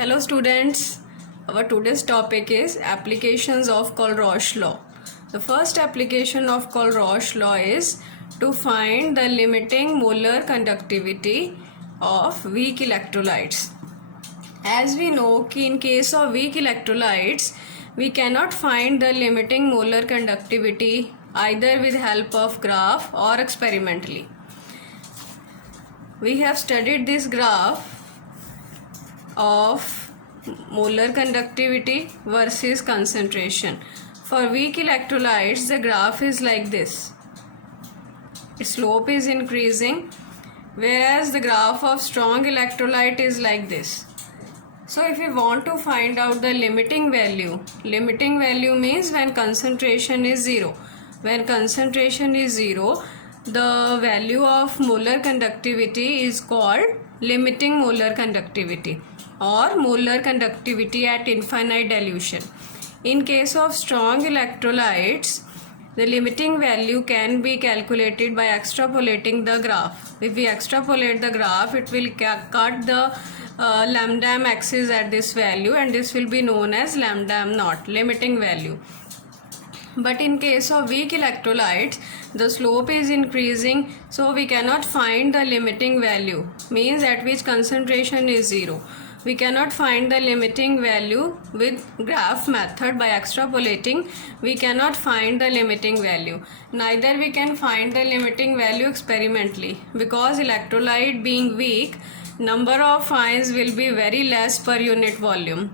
Hello students, our today's topic is applications of Colroche law. The first application of Colroche law is to find the limiting molar conductivity of weak electrolytes. As we know कि in case of weak electrolytes, we cannot find the limiting molar conductivity either with help of graph or experimentally. We have studied this graph of molar conductivity versus concentration. For weak electrolytes, the graph is like this. Its slope is increasing, whereas the graph of strong electrolyte is like this. So if we want to find out the limiting value means when concentration is 0. When concentration is 0, the value of molar conductivity is called limiting molar conductivity or molar conductivity at infinite dilution. In case of strong electrolytes, the limiting value can be calculated by extrapolating the graph. If we extrapolate the graph, it will cut the lambda m axis at this value, and this will be known as lambda m naught, limiting value. But in case of weak electrolytes, the slope is increasing, so we cannot find the limiting value, means at which concentration is 0. We cannot find the limiting value with graph method. By extrapolating, we cannot find the limiting value. Neither we can find the limiting value experimentally, because electrolyte being weak, number of ions will be very less per unit volume.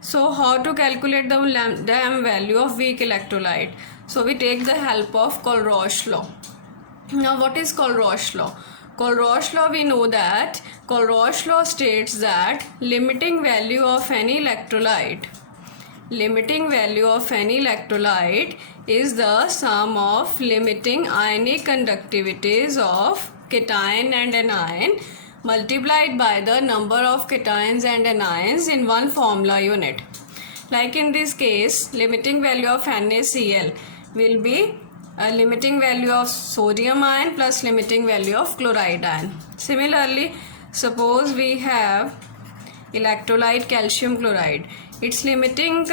So how to calculate the lambda m value of weak electrolyte? So we take the help of Colroche law. Now what is Colroche law? Colroche law, we know that Colroche law states that limiting value of any electrolyte is the sum of limiting ionic conductivities of cation and anion multiplied by the number of cations and anions in one formula unit. Like in this case, limiting value of NaCl will be a limiting value of sodium ion plus limiting value of chloride ion. Similarly, suppose we have electrolyte calcium chloride. Its limiting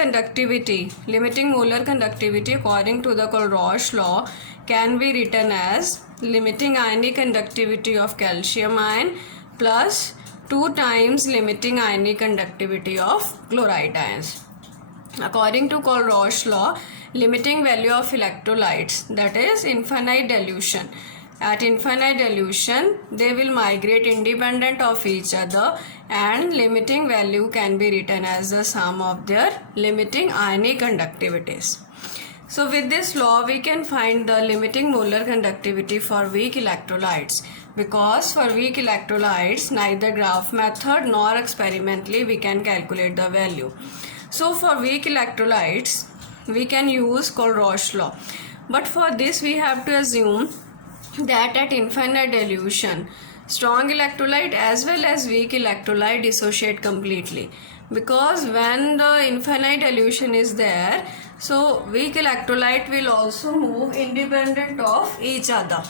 molar conductivity according to the Colroche law can be written as limiting ionic conductivity of calcium ion plus 2 times limiting ionic conductivity of chloride ions. According to Colroche law, limiting value of electrolytes, that is infinite dilution. At infinite dilution, they will migrate independent of each other, and limiting value can be written as the sum of their limiting ionic conductivities. So with this law, we can find the limiting molar conductivity for weak electrolytes, because for weak electrolytes, neither graph method nor experimentally we can calculate the value. So for weak electrolytes, we can use Colroche law. But for this, we have to assume that at infinite dilution, strong electrolyte as well as weak electrolyte dissociate completely. Because when the infinite dilution is there, so weak electrolyte will also move independent of each other.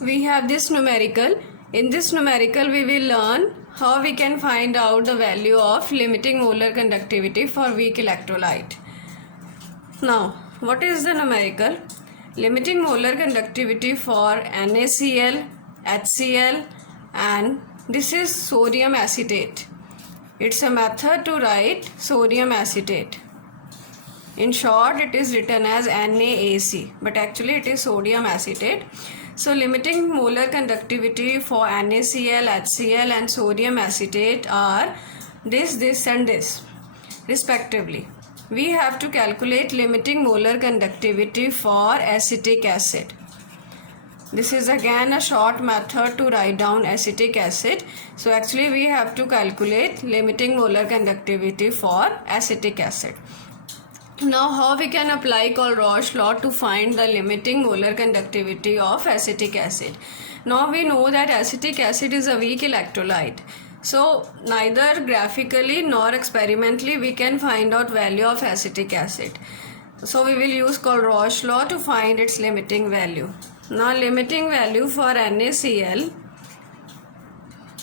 We have this numerical. In this numerical, we will learn how we can find out the value of limiting molar conductivity for weak electrolyte. Now, what is the numerical? Limiting molar conductivity for NaCl, HCl, and this is sodium acetate. It's a method to write sodium acetate. In short, it is written as NaAC, but actually it is sodium acetate. So limiting molar conductivity for NaCl, HCl and sodium acetate are this and this respectively. We have to calculate limiting molar conductivity for acetic acid. This is again a short method to write down acetic acid. So actually we have to calculate limiting molar conductivity for acetic acid. Now how we can apply Colroche law to find the limiting molar conductivity of acetic acid? Now we know that acetic acid is a weak electrolyte. So neither graphically nor experimentally we can find out value of acetic acid. So we will use Colroche law to find its limiting value. Now limiting value for NaCl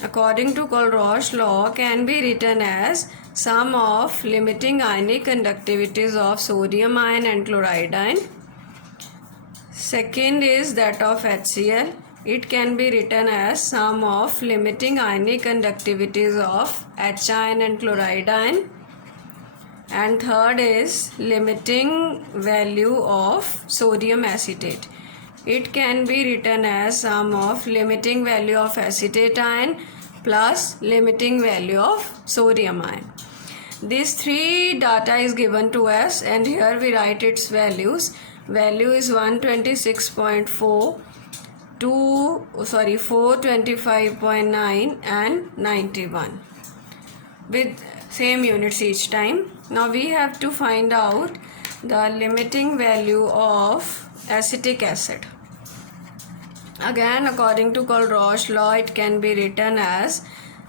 according to Kulroch's law, can be written as sum of limiting ionic conductivities of sodium ion and chloride ion. Second is that of HCl. It can be written as sum of limiting ionic conductivities of H ion and chloride ion. And third is limiting value of sodium acetate. It can be written as sum of limiting value of acetate ion plus limiting value of sodium ion. These three data is given to us, and here we write its values. Value is 126.4, 425.9 and 91 with same units each time. Now we have to find out the limiting value of acetic acid. Again, according to Kulroch's law, it can be written as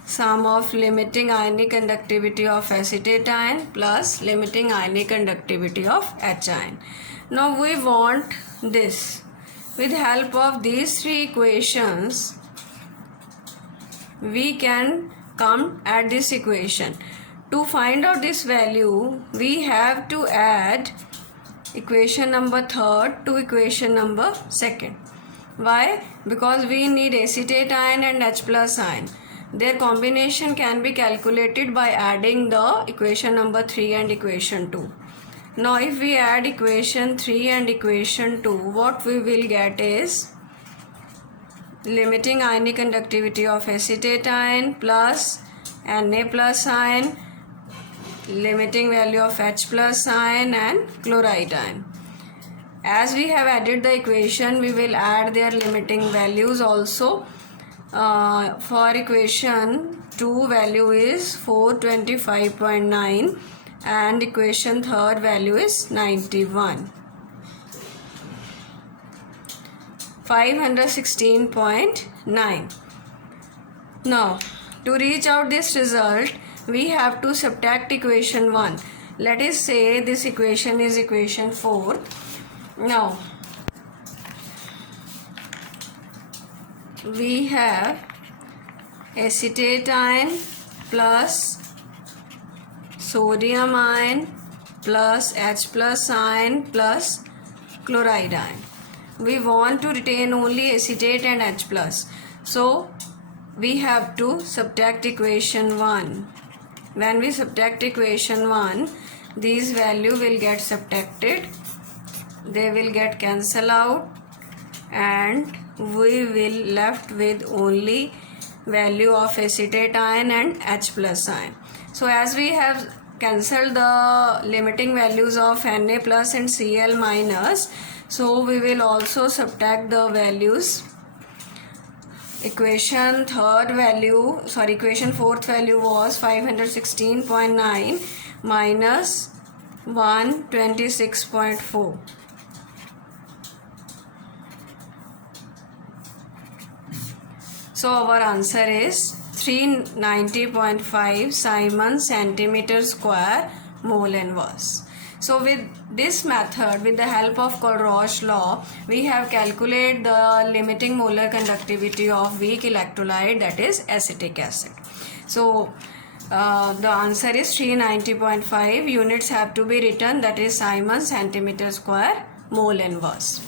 sum of limiting ionic conductivity of acetate ion plus limiting ionic conductivity of H ion. Now we want this. With help of these three equations, we can come at this equation. To find out this value, we have to add equation number 3rd to equation number 2nd. Why? Because we need acetate ion and H plus ion. Their combination can be calculated by adding the equation number 3 and equation 2. Now if we add equation 3 and equation 2, what we will get is limiting ionic conductivity of acetate ion plus Na plus ion, limiting value of H plus ion and chloride ion. As we have added the equation, we will add their limiting values also. For equation 2 value is 425.9 and equation 3rd value is 91. 516.9. Now to reach out this result, we have to subtract equation 1. Let us say this equation is equation 4. Now we have acetate ion plus sodium ion plus H plus ion plus chloride ion. We want to retain only acetate and H plus. So we have to subtract equation 1. When we subtract equation 1, these value will get subtracted. They will get cancelled out and we will left with only value of acetate ion and H plus ion. So as we have cancelled the limiting values of Na plus and Cl minus, so we will also subtract the values. Equation 4th value was 516.9 minus 126.4. So our answer is 390.5 Simon centimeter square mole inverse. So with this method, with the help of Kulroch's law, we have calculated the limiting molar conductivity of weak electrolyte, that is acetic acid. So the answer is 390.5. Units have to be written, that is Simon centimeter square mole inverse.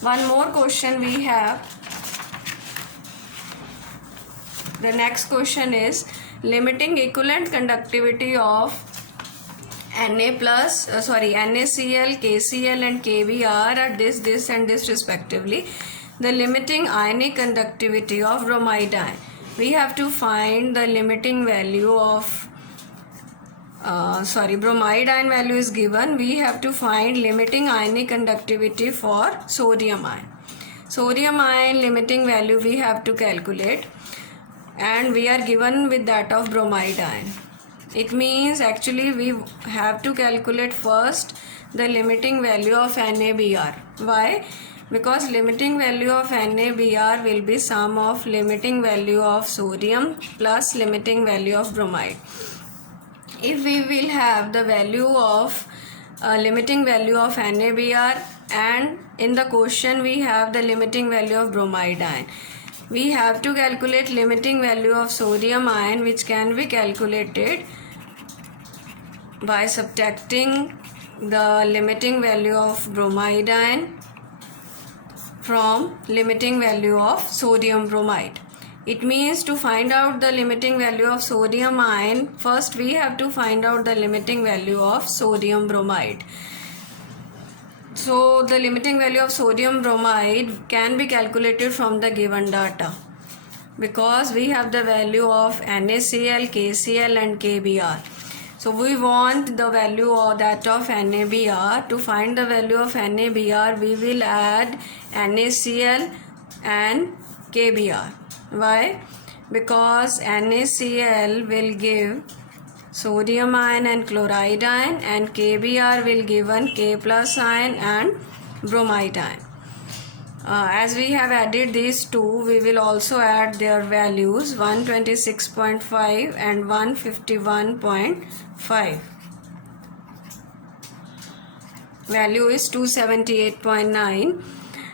One more question we have. The next question is limiting equivalent conductivity of NaCl, KCl and KBr at this and this respectively. The limiting ionic conductivity of bromide ion. We have to find the limiting value of bromide ion value is given. We have to find limiting ionic conductivity for sodium ion. Sodium ion limiting value we have to calculate, and we are given with that of bromide ion. It means actually we have to calculate first the limiting value of NaBr. Why? Because limiting value of NaBr will be sum of limiting value of sodium plus limiting value of bromide. If we will have the value of limiting value of NaBr and in the question we have the limiting value of bromide ion, we have to calculate limiting value of sodium ion, which can be calculated by subtracting the limiting value of bromide ion from limiting value of sodium bromide. It means to find out the limiting value of sodium ion, first we have to find out the limiting value of sodium bromide. So the limiting value of sodium bromide can be calculated from the given data, because we have the value of NaCl, KCl and KBr. So we want the value of that of NaBr. To find the value of NaBr, we will add NaCl and KBr. Why? Because NaCl will give sodium ion and chloride ion, and KBr will give one K plus ion and bromide ion. As we have added these two, we will also add their values 126.5 and 151.5. Value is 278.9,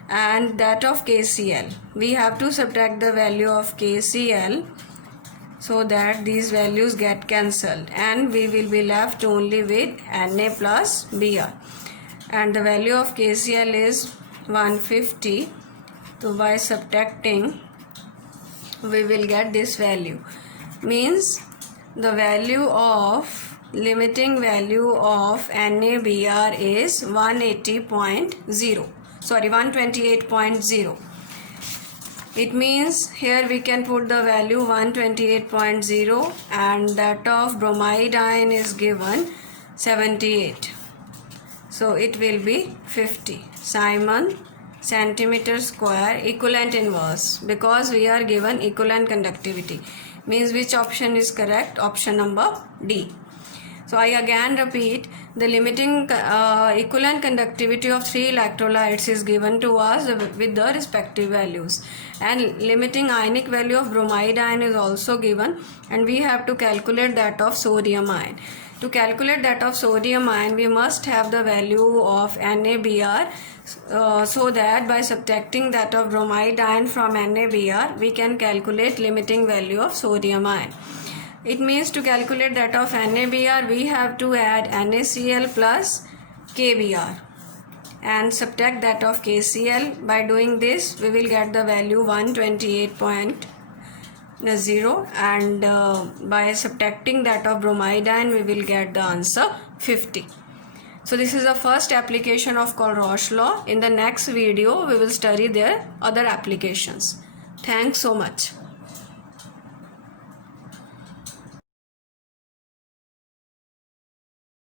and that of KCl. We have to subtract the value of KCl so that these values get cancelled, and we will be left only with Na plus Br, and the value of KCl is 150. So by subtracting we will get this value, means the value of limiting value of NaBr is 128.0. It means here we can put the value 128.0, and that of bromide ion is given 78. So it will be 50 Simon centimeter square equivalent inverse, because we are given equivalent conductivity. Means which option is correct? Option number D. So I again repeat, the limiting equivalent conductivity of 3 electrolytes is given to us with the respective values, and limiting ionic value of bromide ion is also given, and we have to calculate that of sodium ion. To calculate that of sodium ion, we must have the value of NaBr, so that by subtracting that of bromide ion from NaBr, we can calculate limiting value of sodium ion. It means to calculate that of NaBr, we have to add NaCl plus KBr and subtract that of KCl. By doing this, we will get the value 128.0, and by subtracting that of bromide ion, we will get the answer 50. So this is the first application of Colroche law. In the next video, we will study their other applications. Thanks so much.